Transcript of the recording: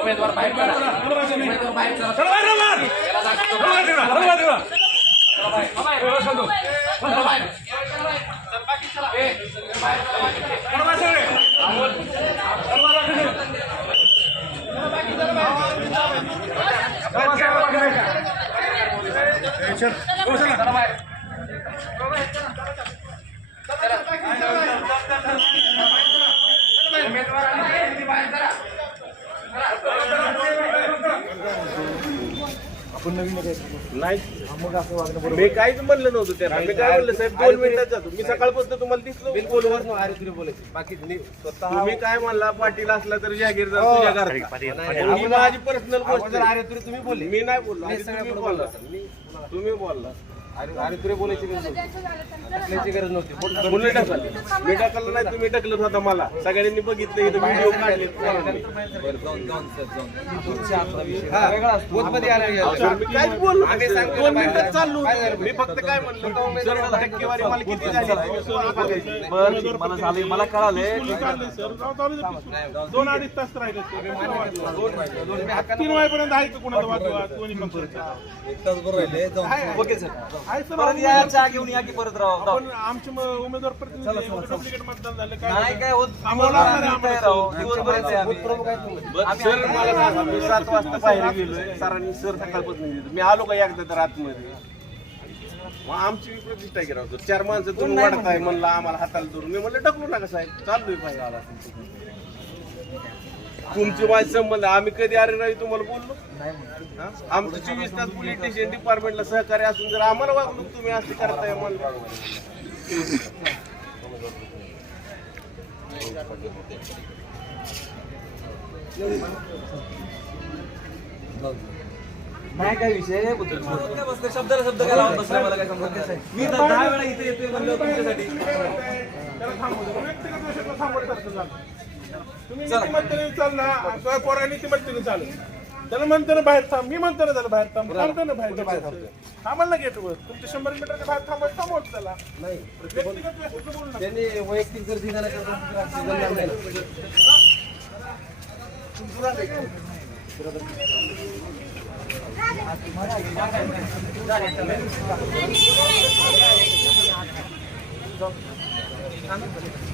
उमेदवार बाहेर उमेदवार बाहेर चला बाहेर. ए, चला बाहेर. उमेदवार आणि प्रतिनिधी बाहेर करा. मी काहीच म्हणलं नव्हतं त्याला. मी काय म्हणलं साहेब दोन मिनिटात जातो. मी सकाळपासून तुम्हाला दिसलो बोलवर तुम्ही काय म्हणला पाटील असला तर जागीर जा तुझ्या घरात ही माझी पर्सनल गोष्ट आहे. तुम्ही बोलले. मी नाही बोललो. आधी तुम्ही बरोबर बोलला. तुम्ही बोलला. अरे अरे तुरे बोलायची गरज नव्हती. ढकलायची गरज नव्हती. बोल. मुलं ढकललं मी ढकललं नाही तुम्ही होता मला. सगळ्यांनी बघितलं इथं व्हिडिओ काढले. बोललो दोन मिनिटात. चाललो? मी फक्त काय म्हणलं सर्व टक्केवारी मला किती झाली? बघायची. बरं मला झाले मला कळाले दोन अडीच तास राहिले तीन वाजेपर्यंत आहे पण ओके सर. परत या चहा घेऊन या की परत राव पण आमचे म- उमेदवार प्रतिनिधी डुप्लिकेट मतदान झालं काय नाही काय होत आम्हाला लागणार आहे आम्ही. आम्हाला. राव दिवसभरात आहे आम्ही. आम्ही- सर मला सांगा मी सात वाजता बाहेर गेलोय. सरांनी सर सकाळपासून गेलो. मी आलो का एकदा तर आतमध्ये? मग आमची प्रतिष्ठा केला होतो चार माणसं तुम्ही वाढताय म्हणलं? आम्हाला हाताला धरून. मी म्हणलं ढकलू नका साहेब चाललोय पाहिजे आला तुमचे माझे संबंध आम्ही कधी अरे रावी तुम्हाला बोललो? हा? आमचं चोवीस तास पोलीस स्टेशन डिपार्टमेंटला सहकार्य असून जर आम्हाला वागणूक तुम्ही असे करताय म्हणलं. नाही काय विषय काय बसले शब्दाला शब्द काय लावत बसला मला काय समजत नाही. मी तर दहा वेळा इथे येतोय म्हणलं तुमच्यासाठी. त्याला थांबवतो व्यक्तिगत थांबवण्यासारखं झालं. तुम्ही नीतिमत्तेने चालला किंवा पोरा नीतिमत्तेने चालू. त्याला म्हणतो ना बाहेर थांब. मी म्हणतो ना त्याला बाहेर थांब. थांबतो ना बाहेर बाहेर थांबतो थांबाल ना गेटवर तुमच्या शंभर मीटरच्या बाहेर थांबत थांबवतो त्याला. नाही व्यक्तिगत. त्यांनी वैयक्तिक जर दिला नाही Thank you.